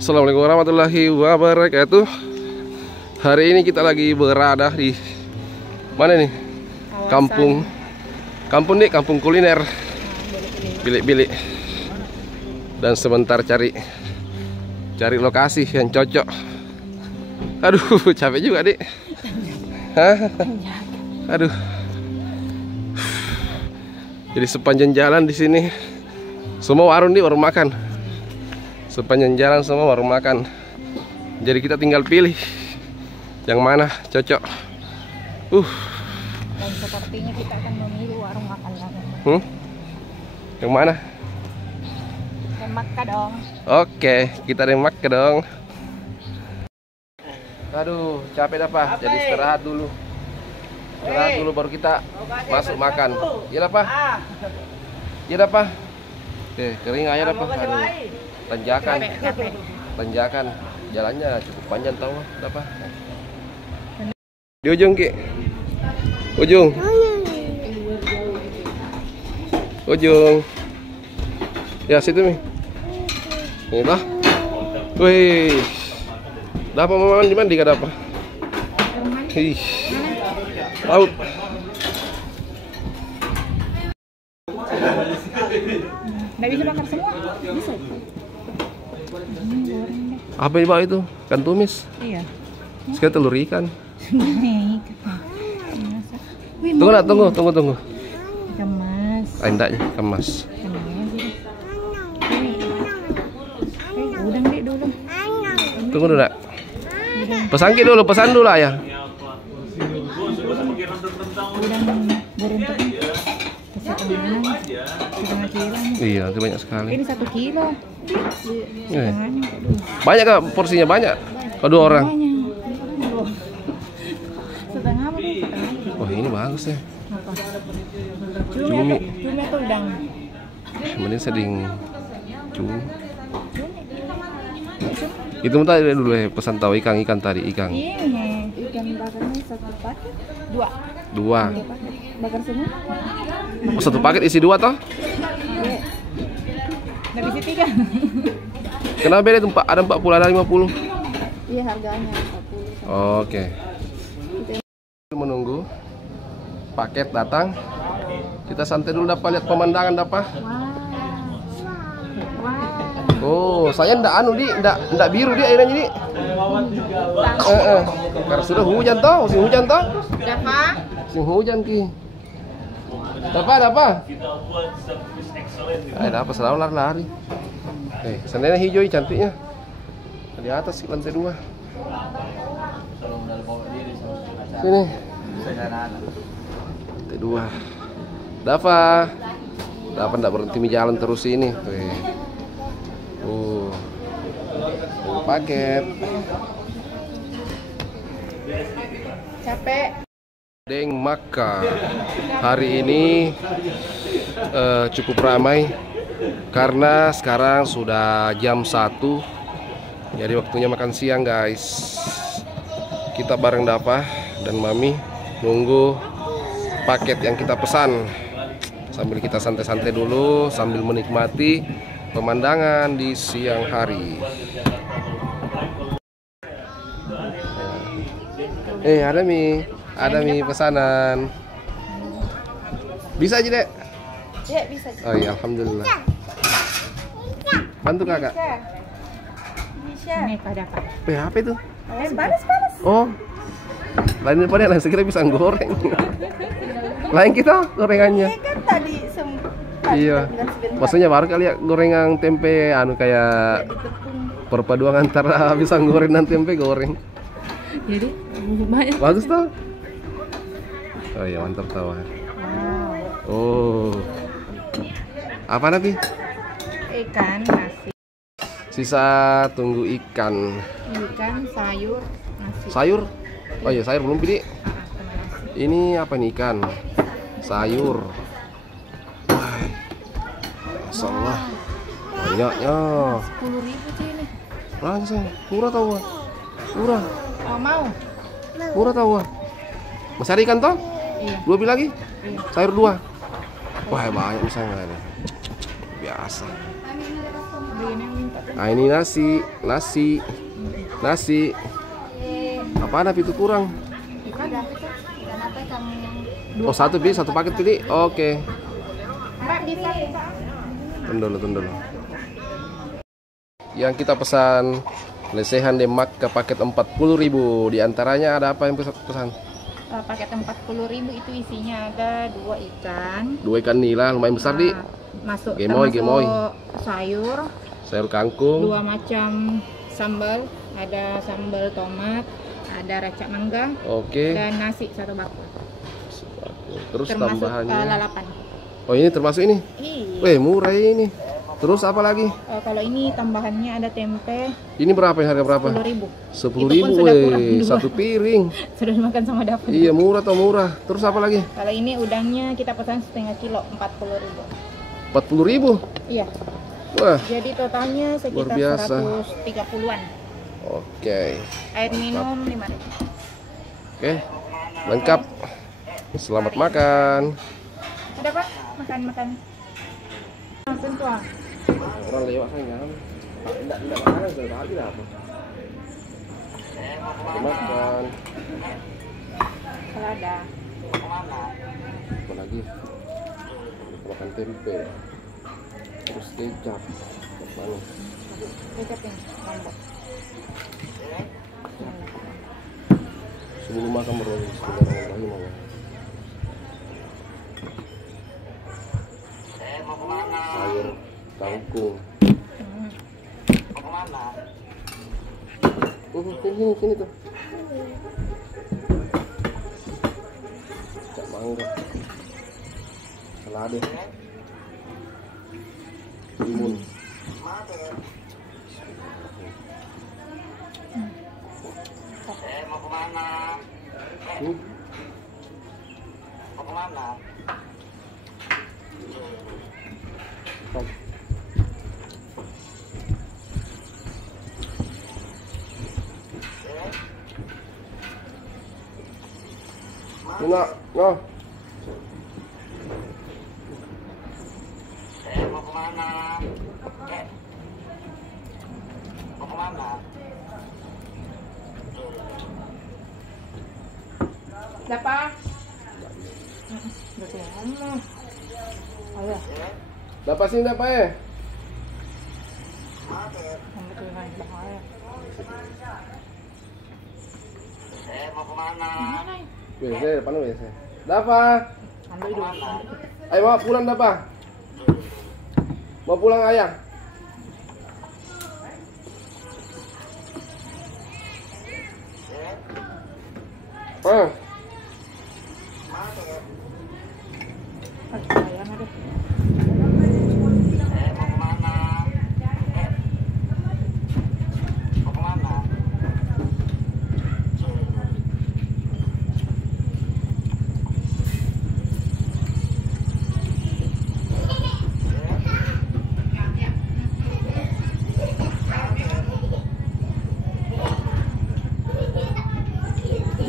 Assalamualaikum warahmatullahi wabarakatuh. Hari ini kita lagi berada di mana nih? Kampung kuliner, bilik-bilik. Dan sebentar cari lokasi yang cocok. Aduh, capek juga, Dik. Hah? Aduh. Jadi sepanjang jalan di sini semua warung nih, warung makan. Sepanjang jalan semua warung makan. Jadi kita tinggal pilih yang mana cocok. Dan sepertinya kita akan memilih warung makan yang Yang mana? Makka dong. Oke, kita Makka dong. Aduh, capek dah, Pak. Jadi istirahat dulu. Istirahat dulu baru kita masuk makan. Iya dah, Pak. Iya dah, Pak. Oke, kering aja dah, Pak. Aduh. Tanjakan. Jalannya cukup panjang tau, dah, Pak. Di ujung, Ki. Ujung. Ya, situ nih. Ini lah. Wih. Dapat mandi gak dapat? Ih. Laut. Nggak bisa bakar semua? Bisa. Apa ini, Pak, itu? Ikan tumis? Iya. Sekarang telur ikan. Wih, Tunggu. Kemas. Enggaknya, kemas. Udang deh dulu. Tunggu dulu, Nak. Pesan dulu ya. Udang beruntuk setengah kilo. Iya, itu banyak sekali. Ini 1 kilo. Setengahnya. Banyak Kak, porsinya banyak. Kedua orang. Setengah apa tuh? Setengah. Wah, ini bagus ya. Apa? Cumi. Cumi atau udang? Mending seding cumi. Itu tadi dulu ya, pesan tahu ikan tadi, ikan. Iya, ikan bakarnya 1 paket, 2. bakar semua. Oh, 1 paket isi 2 toh? Iya. Nggak bisa 3. Kenapa beda tuh, Pak? Ada 40, ada 50. Iya, harganya 40. Oke. Menunggu paket datang. Kita santai dulu, dapat lihat pemandangan, dapat. Oh, saya ndak biru dia airnya jadi. Karena sudah hujan toh, musim hujan toh. Dapat? Musim hujan, Ki. Dapat? Dapat selalu lari. Sendalnya hijau cantiknya. Di atas lantai 2. Sini. Lantai 2. Dapat ndak berhenti jalan terus ini. Paket. Capek. Makka hari ini cukup ramai karena sekarang sudah jam 1. Jadi waktunya makan siang, guys. Kita bareng Dapa dan Mami nunggu paket yang kita pesan. Sambil kita santai-santai dulu sambil menikmati pemandangan di siang hari. Ada mie pesanan. Bisa aja, Dek? Iya, bisa. Oh iya, alhamdulillah. Bantu Kakak. Bisa. Ini pada apa? Apa itu? Panas. Oh. Lain daripada lain sekira pisang goreng. Lain kita gorengannya. Iya kan tadi sempat. Iya. Maksudnya baru kali ya gorengan tempe kayak perpaduan antara pisang goreng dan tempe goreng. Jadi banyak. Bagus tuh. Oh iya, mantap tawa. Oh. Apa nanti? Ikan, nasi. Sisa tunggu ikan. Ikan, sayur, nasi. Sayur? Oh iya, sayur belum pilih. Ini apa nih, ikan? Sayur. Wah. Masalah. Banyaknya. 10.000 sih ini. Berapa sih? Murah tau? Murah. Oh, mau? Murah tau? Masih ada ikan toh? Iya. 2 bil lagi? Iya. Sayur 2. Wah, banyak misalnya. Biasa. Ah ini nasi. Apaan itu kurang? Itu ada itu. Dan apa yang Oh satu paket pilih. Oke. Mbak bisa. Tunggu dulu. Yang kita pesan lesehan demak ke paket 40.000. Di antaranya ada apa yang pesan? Paket 40.000 itu isinya ada 2 ikan. 2 ikan nila lumayan besar di. Masuk Gemoy. Sayur kangkung. 2 macam sambal, ada sambal tomat, ada racak mangga, Oke. dan nasi 1 bakul. Terus Termasuk tambahannya. lalapan. Oh ini termasuk ini. Iya. Weh murah ini. Terus apa lagi? Kalau ini tambahannya ada tempe. Ini berapa ya, harga berapa? 10.000. 10.000 weh, 1 piring. Sudah dimakan sama dapur. Iya murah. Terus apa lagi? Kalau ini udangnya kita pesan setengah kilo 40.000. 40.000. Iya. Wah. Jadi totalnya sekitar biasa. 130-an. Oke. Air minum 5.000. Oke. Lengkap. Selamat makan. Ada Pak? Makan. Langsung tuang. Orang lewat saya nggak? Tidak makan sudah habis apa? Makan. Selada. Apa lagi? Makan tempe. Terus kecap. Mana? Kecap yang lombok. Sebelum makan berdoa Bismillahirrahmanirrahim. Sayur kangkung. Sini tuh. Cak mangga. Selada. Timun. Enggak, no. Siapa? Ayo. Dapat sini dapat ya? Biasa, depan biasa. Dapat. Ayo mau pulang dapat. Mau pulang ayah.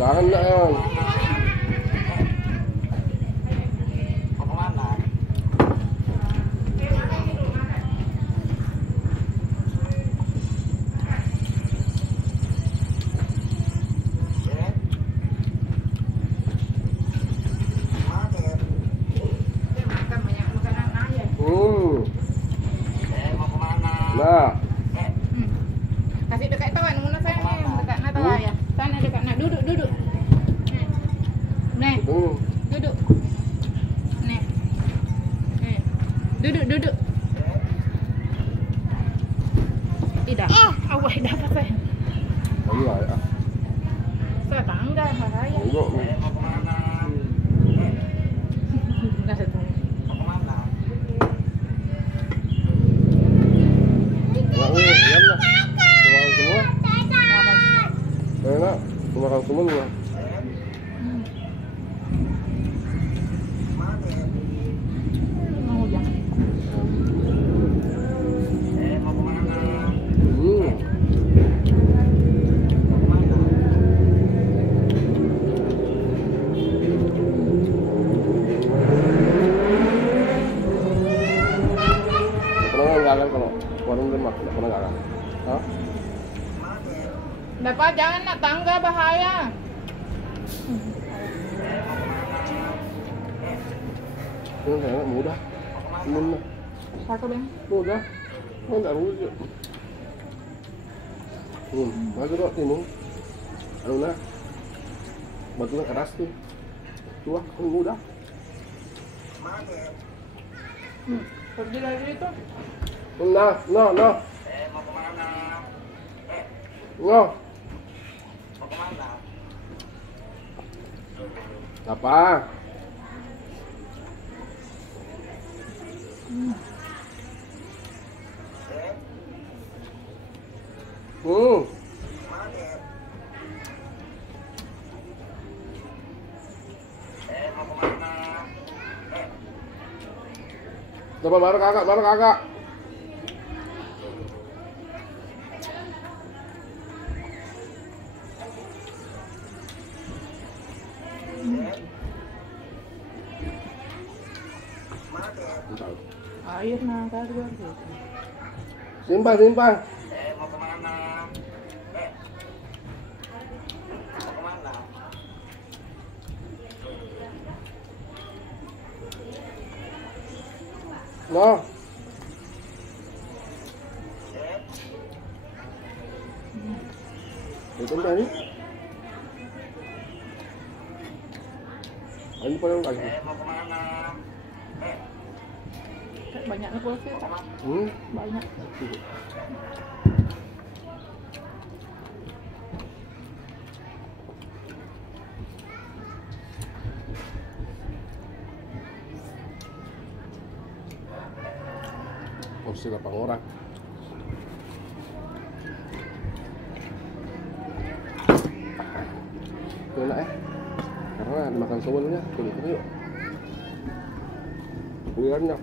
Jangan nak yang. Nah. Kasih dekat tawan, mana saya dekat nak tawa ya. Sana dekat nak duduk. Nih. Duduk. Nih. Duduk. Tidak. Awak dapat saya. Lagi lah ya. Saya tangga bahaya. Enggak. Enggak satu. Enak, makan semua juga. Mau ya. Pernah nggak gagal kalau warung Demak? Nggak pernah gagal. Hah? Dapat jangan nak tangga bahaya. Ini kayaknya mudah. Mudah. Satu deh. Mudah. Enggak rujuk. Maju kok timung. Ano na? Batu na keras tuh. Tuah, mudah. Pergi lagi itu. Nah, no. Mau kemana? No. Mau kemana? Apa? Mau kemana? Coba baru kakak. Air nah kagak. Simpan. Mau kemana? Mau kemana? No. Itu tadi. Ini paling lagi. Mau kemana? Banyaknya pulsa. Banyak. Porsi 8 orang. Enak ya. Karena dimakan sebelumnya kulitnya yuk. Kulitnya.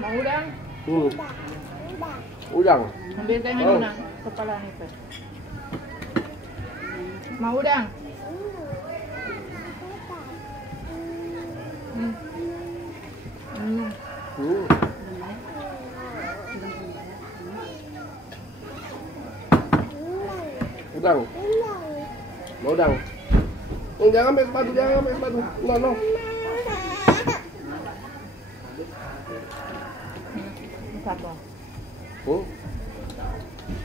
Mau udang? Udang. Ambil tehnya udang. Kepala itu. Mau udang? Udang. Mau udang. Jangan ambil sepatu. No. Satu.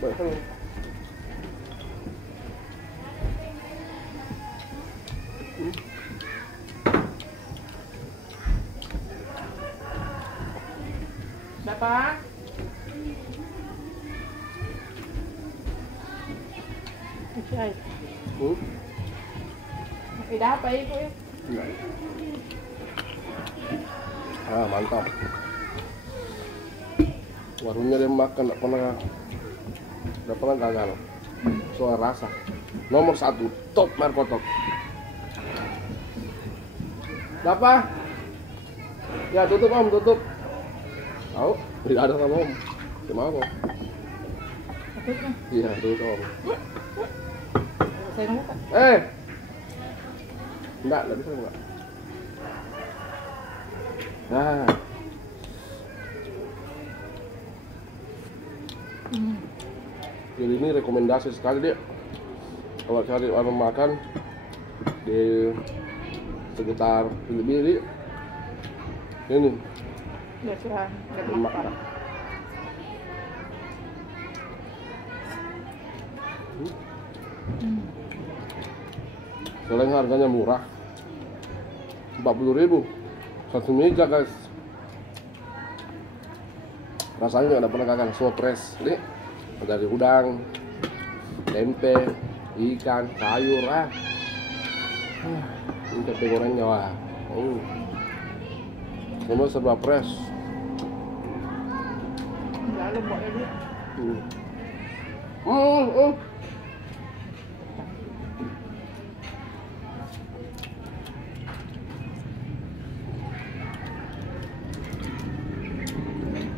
Baik kan. Dapat? Cai. Tidak apa itu ya? Mantap. Warungnya dia makan, nggak pernah gagal. Soal rasa. Nomor 1, top markotop. Dapat? Ya tutup om, tutup. Tahu? Tidak ada sama om. Cuma om. Iya, tutup om. Saya nunggu kan? Enggak bisa enggak. Nah. Jadi ini rekomendasi sekali dia. Kalau cari warung makan di sekitar Filipina ini. Biasa Makan. Selain harganya murah, 40.000 satu meja guys. Rasanya nggak ada pernah gagal, semua fresh. Nih dari udang, tempe, ikan, sayur ini tempe gorengnya wah. Semua serba fresh. Lalu buatnya dia.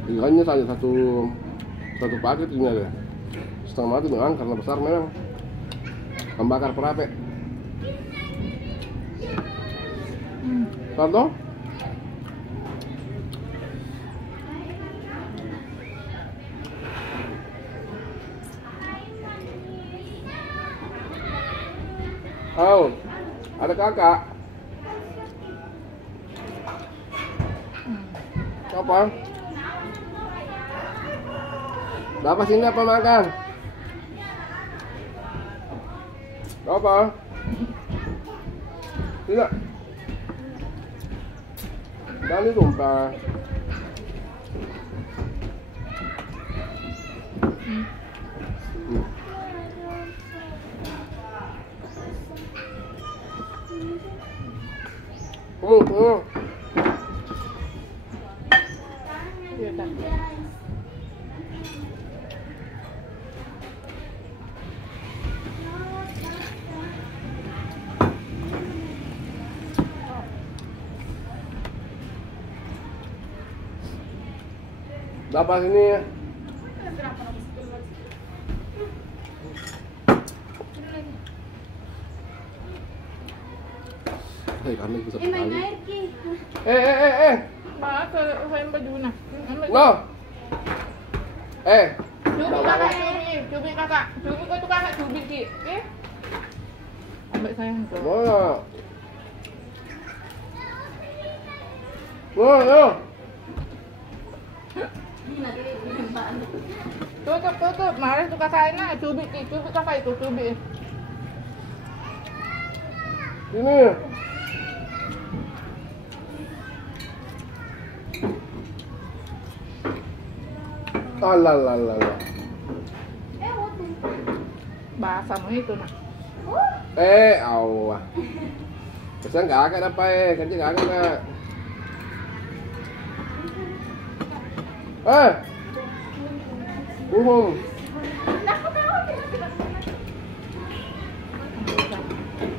Ikannya saja satu paket ini ada. Setengah mati dengan karena besar memang. Membakar perape. Contoh? Oh, ada kakak. Apa? Bapak sini apa makan? Apa? Tidak. Dali tumpah. Iya, Kak. Bapak sini ya. Kami bisa sekali. Pak, saya baju na. No. Cubit kakak, cubit kakak. Cubit kau tu kakak cubit ki. Okey? Ambil sayang tu. Mana? No. Tutup. Mari tu kakak nak cubit ki. Cubit kakak itu, cubit. Sini. Alah. Bahasa mo itu nak. Allah. Kasi nggak akan apa kerja nggak akan nggak.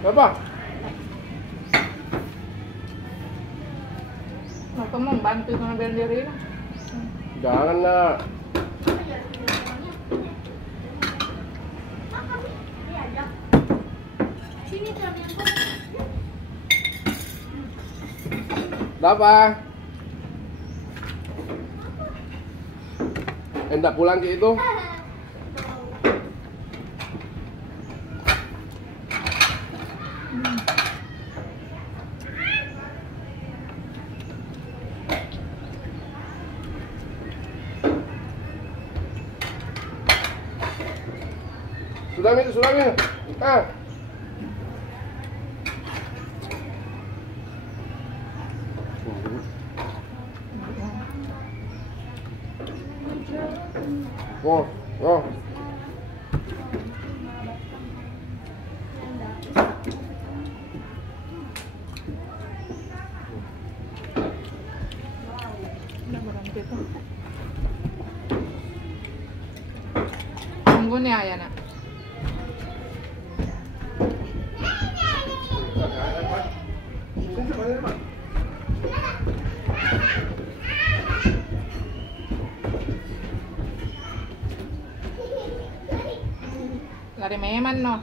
Apa? Mau kamu bantu ngambil diri lah. Jangan nak. Apa? Hendak pulang ke itu? Sudah nih. Oh. Dah berhenti tu. Tunggu ni ayah nak. Lari meman no.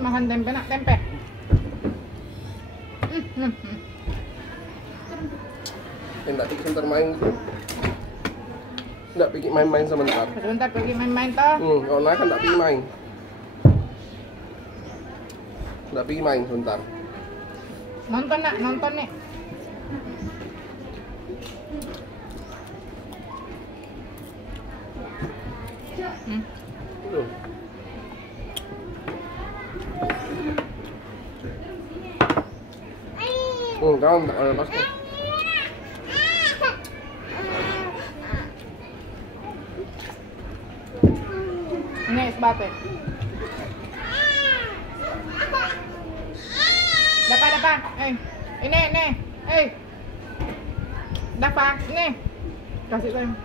Makan tempe nak tempe. Hendak sebentar main tu. Hendak pergi main-main sebentar. Sebentar pergi main-main toh. Kalau nak kan tak pergi main. Hendak pergi main sebentar. Nonton nak, nonton ni. Belum. Kawan tak ada basket. Ini es batu. Dapat. Ini. Dapat. Ini. Kasih sayang.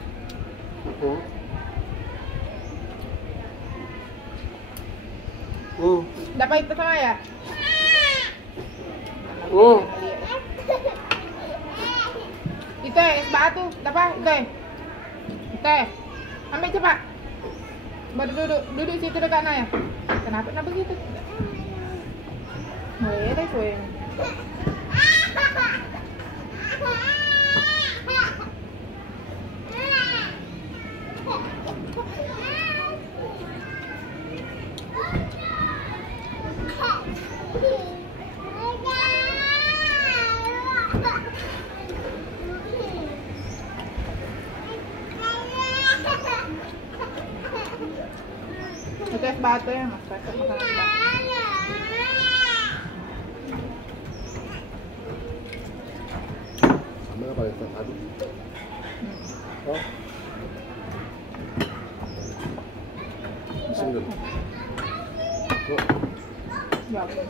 Dapat itu sama ya? Apa? Teh. Teh. Ambil cepat. Duduk situ dekat Naya. Kenapa begitu? Deh, cuy. Itu es batu ya, Mas. Makan es batu. Sama apa yang satu? Oh. Sini dulu. Oh. Bagus.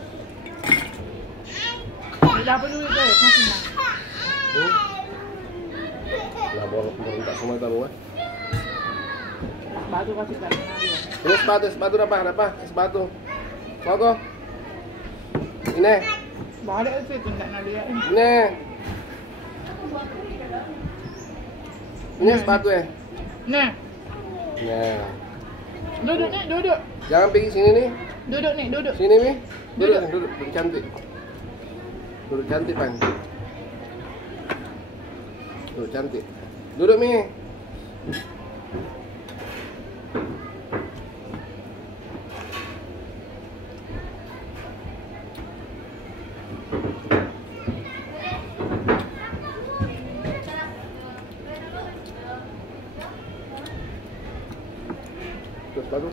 Dapat duit deh, masih mah. Lah bawa minta sama tahu kan? Batu kasih kat dia. Ini sepatu apa? Sepatu. Mau ini. Balik sih tindak Nadia. Ini sepatu ya. Nah, Nah. duduk nih, duduk. Jangan pergi sini nih. Duduk nih, duduk. Sini nih. Duduk. Duduk cantik. Duduk cantik, Pan. Duduk cantik. Duduk, Mi. Terus baru.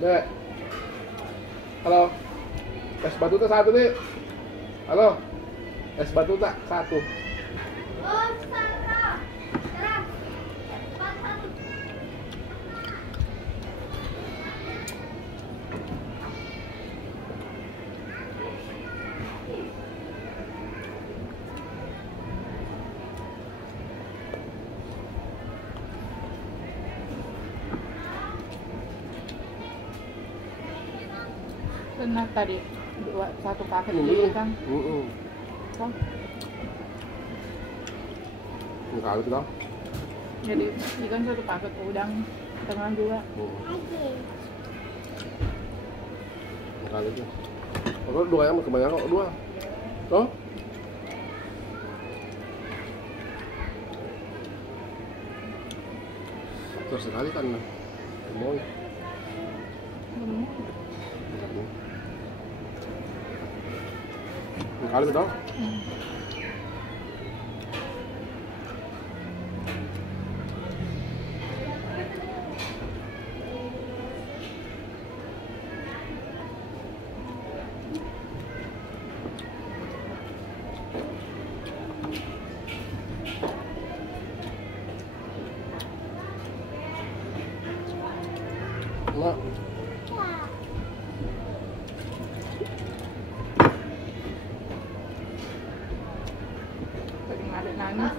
Dek. Halo. Es batu tak satu, Dek. Halo. Es batu tak satu. Benar tadi satu paket Ini. dulu kan. Oh, Ini kali itu dong. jadi ikan satu paket udang tengah juga. Ini kali itu. Kalau dua yang kebanyakan kok dua. Toh? Terus sekali kan. Mau. Ini kali itu dong. Nah. Sering ada nangis.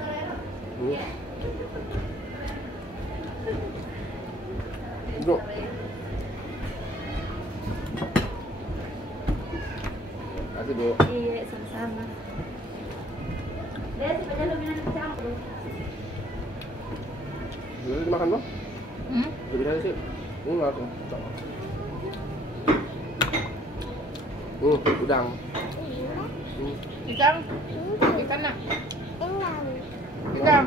Duduk. Kasih, Bu. Iya, sama-sama. Dia sebenarnya lebih nanti campur. Dulu dimakan, Bang? Lebih dari sih. Langsung. Udang. Ikan? Ikan nak? Ikan?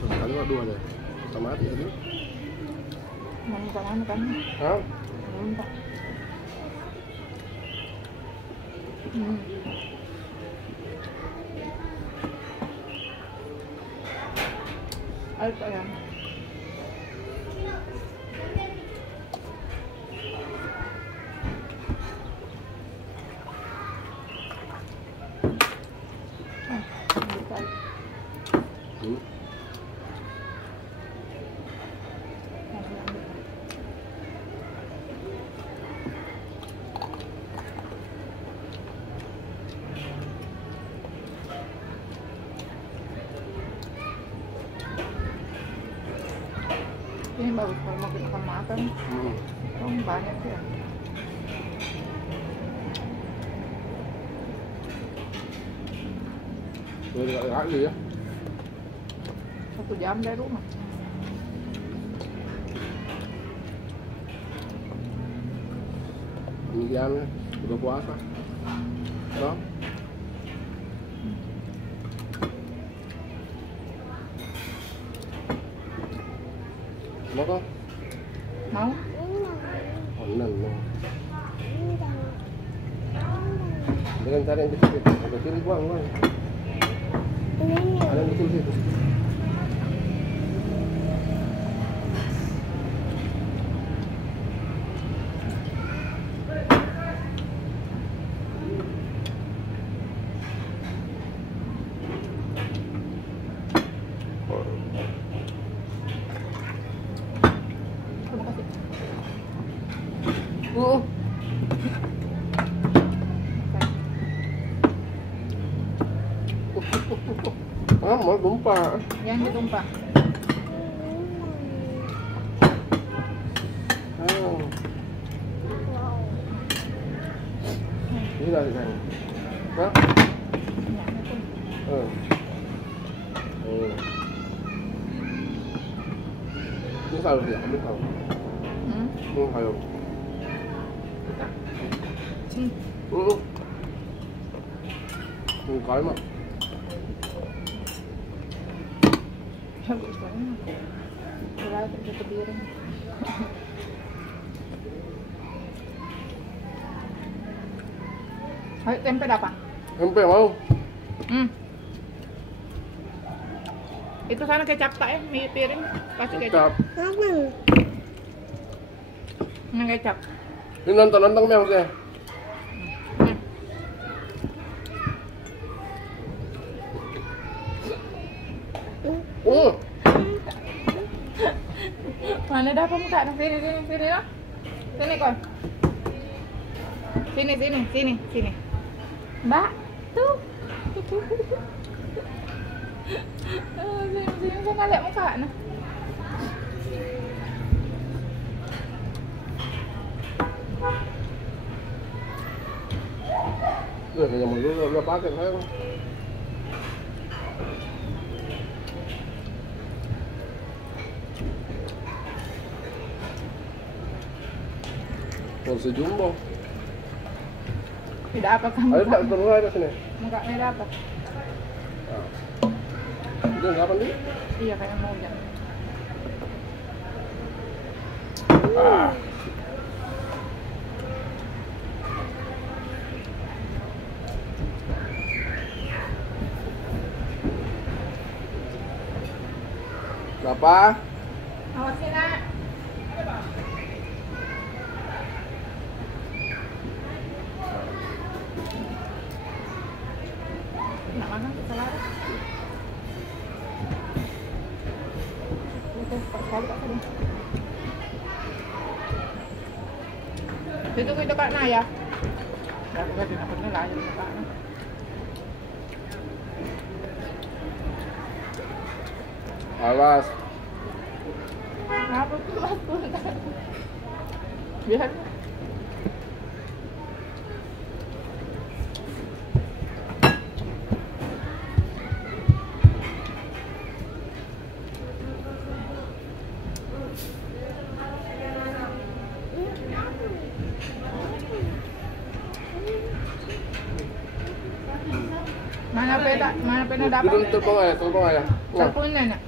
Sekali kok dua deh. Sama hati tadi. Mau minta mana kan? Hah? Mau minta. Ayo sayang. harus kalau mau kita makan. Oh, banyak sih ya. Sudah kali ya. 1 jam dari rumah. Demikian udah puasa. No? Mau kok? Mau? Onan mau. Dengan cara yang kecil, yang kecil buang. Ada yang kecil situ. Terima kasih. Mau tumpah. Yang ditumpah. Ini dari sana. Hah? Ini kalau dia, ambil kalau. Ayo. Kalau mah. Bagus banget. Udah terus piring. Ayo tempe apa? Tempe mau? Itu sana kecap tak ya, mie piring kasih kecap. Ini kecap. Ini nonton memang saya. Mana dah apa muka? Sini lah. Sini kon. Sini. Mbak, tuh. Sini saya nggak lihat muka nah. Kayaknya mau dulu udah pakai saya. Porsi jumbo. Tidak apa kamu? Ayo tak turun aja sini. Muka merah apa? Itu nggak apa nih? Iya kayak mau hujan. Berapa? Awasin nak. Nak makan salah. Itu sekali tak tadi. Itu kita Kak Naya. Dah kita nak pergi lah jadi Kak Naya. Awas. Kenapa tuh aku? Biar. Mana pena dapat? Turun telepon aja. Teleponnya nak.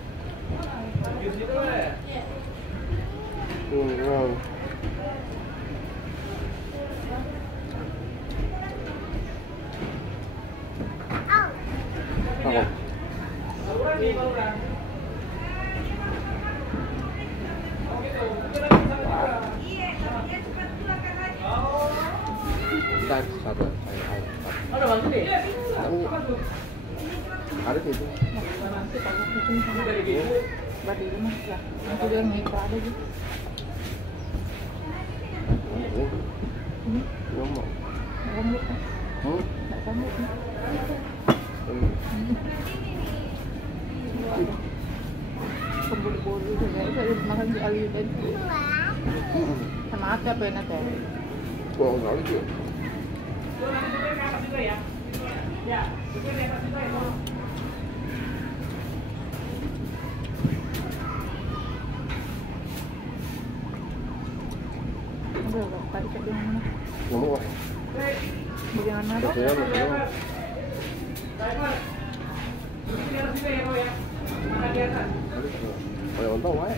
Bentar, sabar. Ada bantu nih? Ada itu. Nanti kalau itu sama buat di rumah ya. Nanti dia ngikut ada gitu. Ngomong. Rambut kan? Nggak rambut kan? Pembulu-bulu. Itu guys, saya makan di Aliyudan. Sama apa enak ya? Oh, enggak lucu. Aduh, tadi ke mana? Ngomong lah. Bagian mana? Biasanya ngomong. Oh, ya untung wae.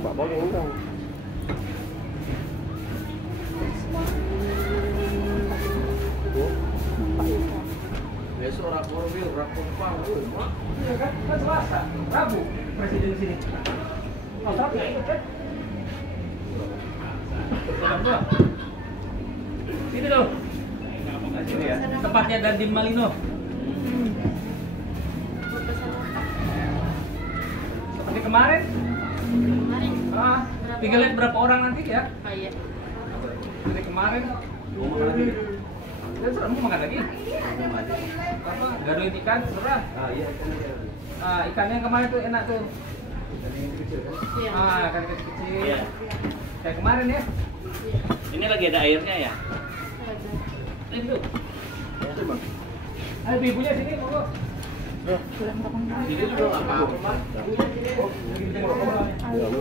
Mbak Bol yang untung. Besok rapor wil, rapor pang. Iya kan? Kan Selasa, Rabu presiden sini. Oh, Sabtu ya ikut kan? Sini loh. Sini ya. Tempatnya Dandim Malino. Seperti kemarin. Ah, tinggal lihat berapa orang nanti ya. Oh iya. Seperti kemarin. Mau makan lagi. Dan serah mau makan lagi. Apa? Gadoin ikan, serah. Ah iya, Ikan yang kemarin tuh enak tuh. Iya. Ikan kecil. Iya. Kayak kemarin ya. Ini lagi ada airnya ya? Ini tuh. Ayo ibunya sini, monggo. Pulang kapan lagi? Ini juga nggak apa-apa, Pak. Kita ngerokok lah. Ya, lu.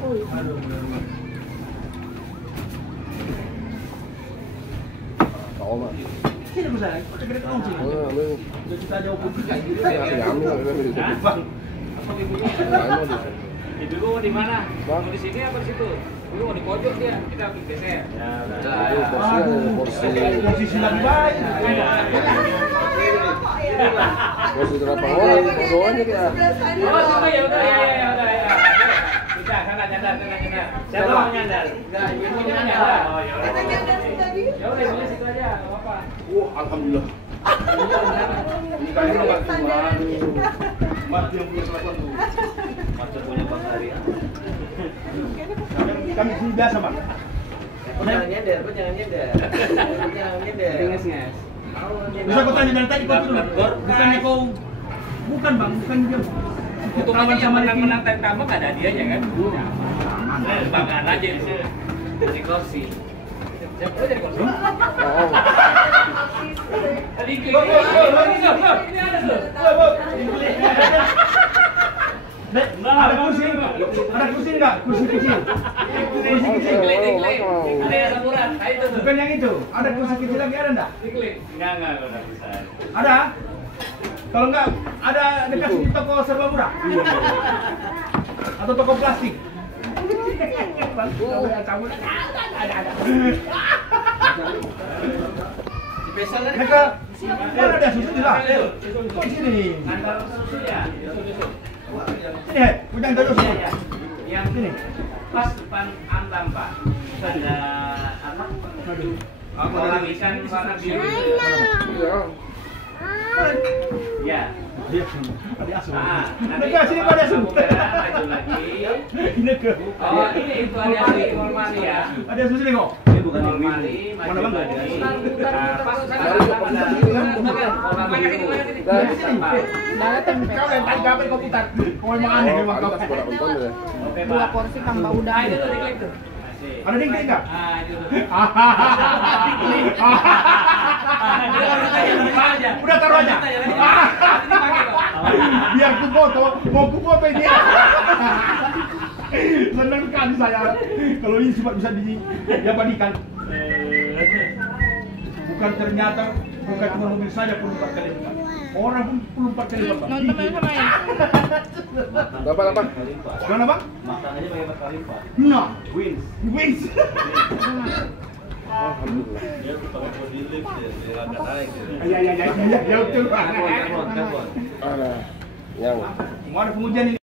Oh iya. Tahu mah. Sini bisa, kita ketemu sini. Oh, lu. Udah kita jauh putih kayak gitu. Ya, ambil lah di situ. Bang, apa ibunya? Anu di situ. Ibu mau di mana? Bang. Mau di sini apa di situ? Dulu mau di pojok dia, kita geser. Ya, Itu porsi Posisi lagi baik. porsi berapa orang? Doanya dia. Oh, sama ya udah ya udah ya. Kita sana nyandar. Siapa mau nyandar? Enggak, ibunya nyandar. Oh, ya udah. Ya udah ibunya situ aja, enggak apa-apa. Wah, alhamdulillah. Ini kayaknya nomor 2. Mati yang punya kelakuan tuh. Macam punya Bang Hari. Kami sini biasa, Bang. Jangan nyender, jangan nyender. Jangan nyender. Bisa kau tanya dari tadi kau dulu. Bukannya kau bukan, Bang, bukan dia. Itu Kawan yang sama menang tambah nggak ada hadiahnya kan? Banggaan aja di sini. Di kursi. Siapa jadi kursi? Oh. Tadi Ini ada tuh. Ada kursi? Ada kursi enggak? Kursi kecil. Kursi kecil. Ada yang samuran, itu tuh. Bukan yang itu. Ada kursi kecil lagi ada enggak? Enggak bisa. Ada? Kalau enggak, ada dekat sini toko serba murah. Atau toko plastik. Ada. Spesial dari Mereka mana ada susu di sana? Kok di sini? Antar susu ya. Sini, ujang dulu sini. Yang Sini. pas depan Antam, Pak. Ada apa? Kolam ikan warna biru. Iya. Ya. Ada asuh. Nanti Mereka sini pada asuh. maju lagi. Ini ke. Oh, ini itu ada di Normali ya. Ada asuh sini kok. Ini bukan Normali, maju Mana, Bang? lagi. Putar. Pas sana Dari ada kolam biru. Dari sini. Darah tempe. Kau yang tadi kapan kau putar? Kau memang aneh memang kau. Pantas pada untung ya. Oke, 2 Pak. porsi tambah udang. Itu tuh diklik tuh. Ada dingklik enggak? Itu tuh. Udah taruh aja. Biar ku foto, mau ku foto ini. Senang sekali saya. Kalau ini cuma bisa diabadikan. Bukan ternyata bukan cuma mobil saja pun 4 kali lipat. Orang pun 4 kali lipat. Nonton main sama ya. Apa? Gimana, Bang? Makan aja pakai 4 kali lipat. Nah, Wins. wings. Alhamdulillah. Dia pakai body lift dia agak naik. Ya betul. Karbon. Ada yang Mau ada pengujian ini.